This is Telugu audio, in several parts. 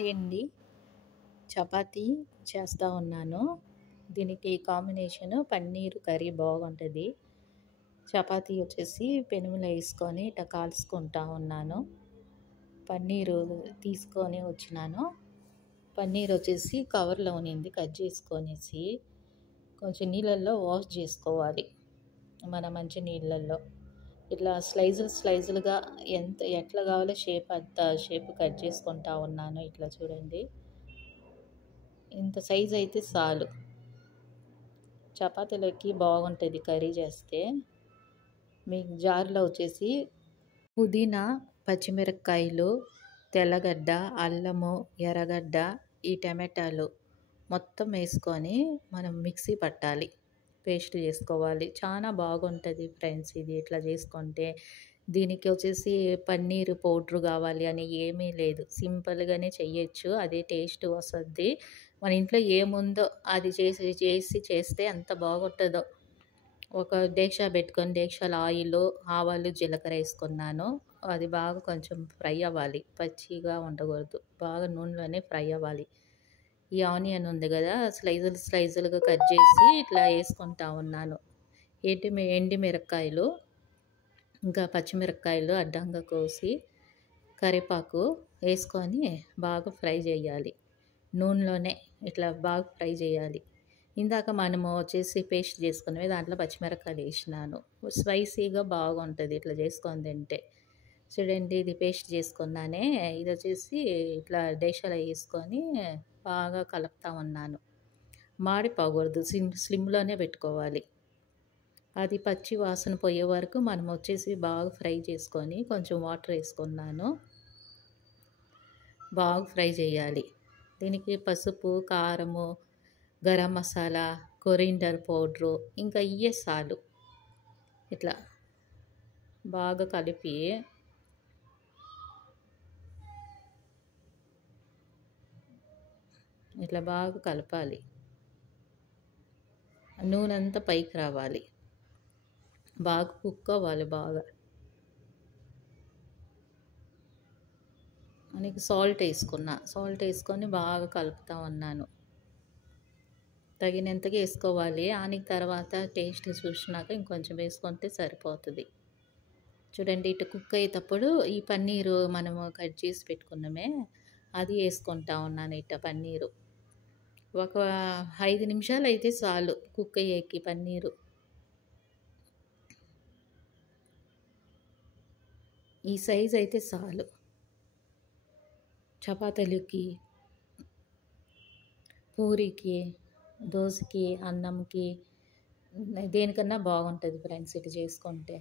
హాయ్ అండి. చపాతీ చేస్తా ఉన్నాను. దీనికి కాంబినేషను పన్నీర్ కర్రీ బాగుంటది. చపాతీ వచ్చేసి పెనుములో వేసుకొని ఇట్లా కాల్చుకుంటా ఉన్నాను. పన్నీరు తీసుకొని వచ్చినాను. పన్నీర్ వచ్చేసి కవర్లో ఉన్నింది కట్ చేసుకొనేసి కొంచెం నీళ్ళల్లో వాష్ చేసుకోవాలి. మన మంచి నీళ్ళల్లో ఇట్లా స్లైజులుగా ఎట్లా కావాలో షేప్ కట్ చేసుకుంటా ఉన్నాను. ఇట్లా చూడండి, ఇంత సైజ్ అయితే చాలు. చపాతీలోకి బాగుంటుంది కర్రీ చేస్తే. మీకు జార్లో వచ్చేసి పుదీనా, పచ్చిమిరపకాయలు, తెల్లగడ్డ, అల్లము, ఎర్రగడ్డ, ఈ టమాటాలు మొత్తం వేసుకొని మనం మిక్సీ పట్టాలి, పేస్ట్ చేసుకోవాలి. చాలా బాగుంటుంది ఫ్రెండ్స్ ఇది ఇట్లా చేసుకుంటే. దీనికి వచ్చేసి పన్నీర్ పౌడర్ కావాలి అని ఏమీ లేదు, సింపుల్గానే చెయ్యొచ్చు, అదే టేస్ట్ వస్తుంది. మన ఇంట్లో ఏముందో అది చేస్తే ఎంత బాగుంటుందో. ఒక డేక్షా పెట్టుకొని డేక్షాలో ఆవాలు, జీలకర్ర వేసుకున్నాను. అది బాగా కొంచెం ఫ్రై అవ్వాలి, పచ్చిగా ఉండకూడదు, బాగా నూనెలోనే ఫ్రై అవ్వాలి. ఈ ఆనియన్ ఉంది కదా, స్లైజులుగా కట్ చేసి ఇట్లా వేసుకుంటా ఉన్నాను. ఎండిమిరపకాయలు, ఇంకా పచ్చిమిరపకాయలు అడ్డంగా కోసి, కరివేపాకు వేసుకొని బాగా ఫ్రై చేయాలి. నూనెలోనే ఇట్లా బాగా ఫ్రై చేయాలి. ఇందాక మనము వచ్చేసి పేస్ట్ చేసుకున్నవి దాంట్లో పచ్చిమిరపకాయలు వేసినాను. స్పైసీగా బాగుంటుంది ఇట్లా చేసుకొని తింటే. చూడండి, ఇది పేస్ట్ చేసుకున్నానే. ఇది వచ్చేసి ఇట్లా డేషాలో వేసుకొని బాగా కలుపుతా ఉన్నాను. మాడిపోకూడదు, స్లిమ్లోనే పెట్టుకోవాలి. అది పచ్చి వాసన పోయే వరకు మనం వచ్చేసి బాగా ఫ్రై చేసుకొని కొంచెం వాటర్ వేసుకున్నాను. బాగా ఫ్రై చేయాలి. దీనికి పసుపు, కారము, గరం మసాలా, కొరిండర్ పౌడరు, ఇంకా ఇవే చాలు. ఇట్లా బాగా కలిపి ఇట్లా బాగా కలపాలి. నూనె అంతా పైకి రావాలి, బాగా కుక్ అవ్వాలి. బాగా మనకి సాల్ట్ వేసుకొని బాగా కలుపుతూ ఉన్నాను. తగినంతగా వేసుకోవాలి. ఆనికి తర్వాత టేస్ట్ చూసినాక ఇంకొంచెం వేసుకుంటే సరిపోతుంది. చూడండి, ఇటు కుక్ అయ్యేటప్పుడు ఈ పన్నీరు మనము కట్ చేసి పెట్టుకున్నామే అది వేసుకుంటా ఉన్నాను. ఇట్ట పన్నీరు ఒక 5 నిమిషాలు అయితే చాలు కుక్ అయ్యేకి పన్నీరు. ఈ సైజ్ అయితే చాలు. చపాతీలకి, పూరికి, దోశకి, అన్నంకి, దేనికన్నా బాగుంటుంది ఫ్రెండ్స్ ఇటు చేసుకుంటే.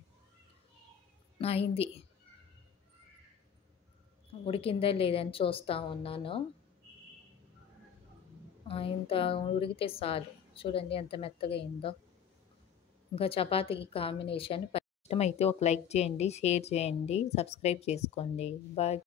అయింది, ఉడికిందా లేదని చూస్తూ ఉన్నాను. ఇంత ఉడికితే చాలు. చూడండి ఎంత మెత్తగా అయిందో. ఇంకా చపాతీకి కాంబినేషన్ ఇష్టమైతే ఒక లైక్ చేయండి, షేర్ చేయండి, సబ్స్క్రైబ్ చేసుకోండి. బాయ్.